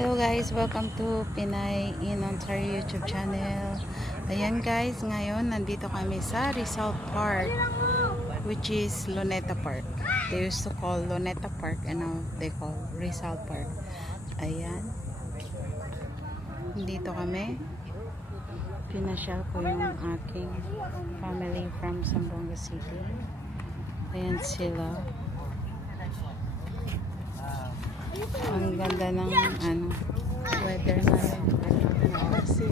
Hello guys, welcome to Pinay in Ontario YouTube channel. Ayan guys, ngayon nandito kami sa Rizal Park, which is Luneta Park. They used to call Luneta Park and now they call Rizal Park. Ayan. Dito kami. Pinasyal ko yung aking family from Zamboanga City. Ayan sila. Ang ganda ng weather ngayon. Kasi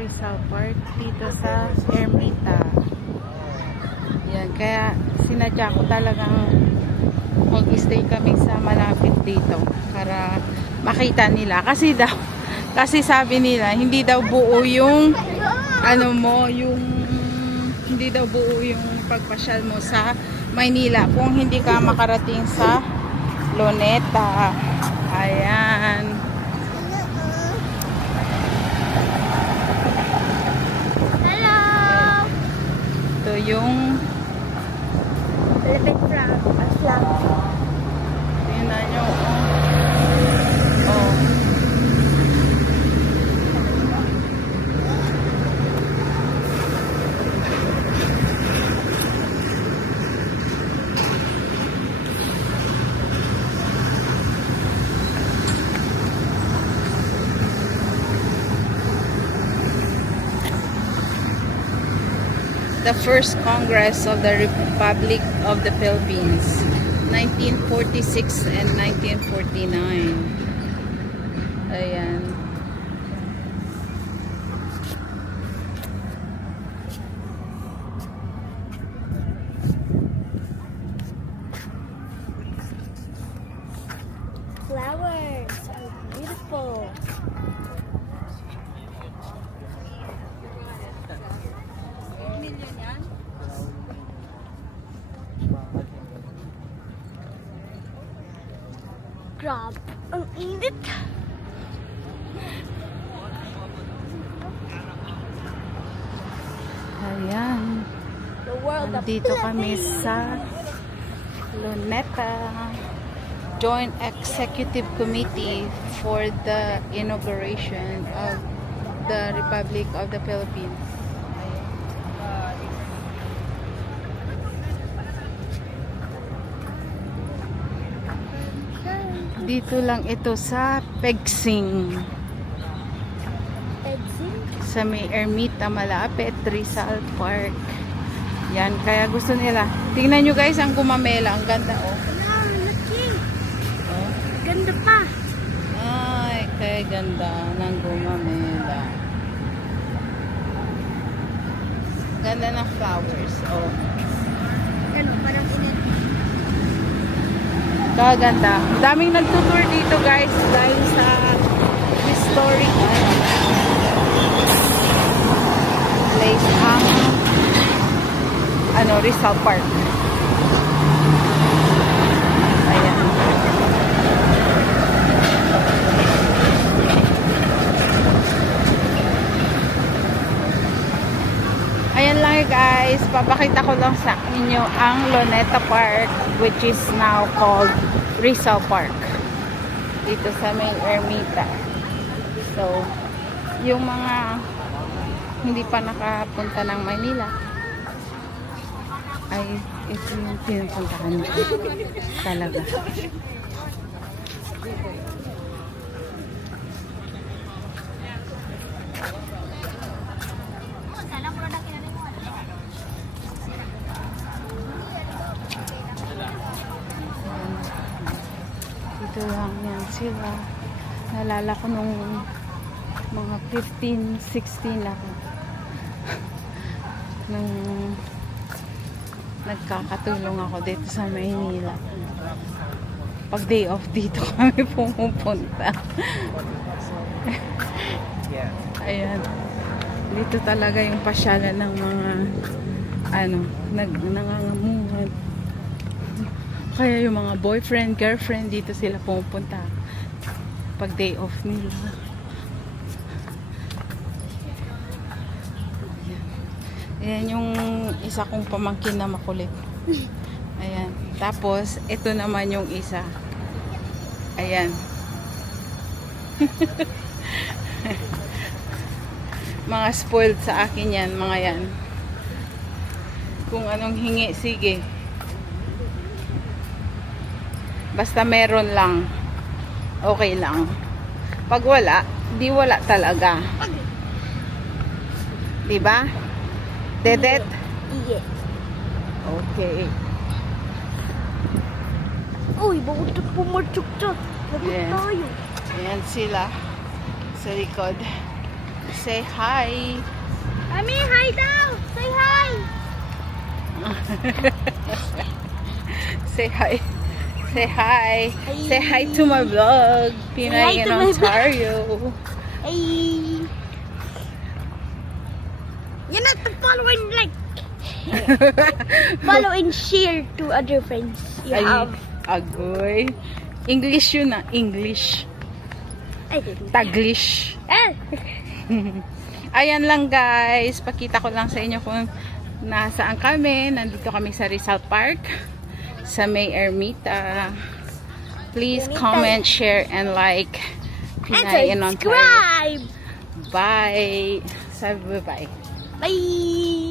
Rizal Park dito sa Ermita. Yan, kaya sinadya ko talagang mag-stay kami sa malapit dito para makita nila kasi sabi nila hindi daw buo yung hindi daw buo yung pagpasyal mo sa Maynila kung hindi ka makarating sa Luneta. Ayan. Ito yung tingnan nyo. Oh. The first Congress of the Republic of the Philippines, 1946 and 1949. Ayan. Flowers are beautiful. Grab, ang init. Ayan. The world of Nandito kami Philippines. sa Luneta Joint Executive Committee for the inauguration of the Republic of the Philippines. Dito lang ito sa Pegsing. Sa may Ermita malapit, Rizal Park. Yan, kaya gusto nila. Tingnan nyo guys, ang gumamela. Ang ganda oh. Oh. Ganda pa. Ay, kaya ganda ng gumamela. Ganda ng flowers. Oh. Ano, parang init. Kaganda. Daming nagtutour dito guys dahil sa historic place ang Rizal Park. Ayan. Ayan lang guys, papakita ko lang sa inyo ang Luneta Park, which is now called Rizal Park dito sa may Ermita. So yung mga hindi pa nakapunta ng Maynila ay ito yung pinupuntahan nila talaga. Dito lang yan sila. Nalala ko nung mga 15, 16 ako. Nung Nagkakatulong ako dito sa Maynila. Pag day off dito kami pumupunta. Ayan. Dito talaga yung pasyalan ng mga nangangamuhan. Kaya yung mga boyfriend, girlfriend dito sila pumupunta pag day off nila. Ayan yung isa kong pamangkin na makulit. Ayan. Tapos, ito naman yung isa. Ayan. Mga spoiled sa akin yan, mga yan. Kung anong hingi, sige. Basta meron lang. Okay lang. Pag wala, di wala talaga. Diba? Dedet? Yeah. Okay. Uy, bakit pumarchuk-chuk? Lagot Yes. tayo. Ayan sila sa likod. Say hi. Mami, hi daw! Say hi! Say hi. Say hi. Hi. Say hi to my vlog. hi Pinay in to my vlog. Ontario. Hey! You not to follow and like. Follow and share to other friends you Ay, have. agoy. English yun na. English. I didn't. Taglish. Ah! Ayan lang guys. Pakita ko lang sa inyo kung nasaan kami. Nandito kami sa Rizal Park. Sa May Ermita. Please Ermita. comment, share, and like. And Pinay in Ontario. subscribe! Bye. Sabi bye. Bye!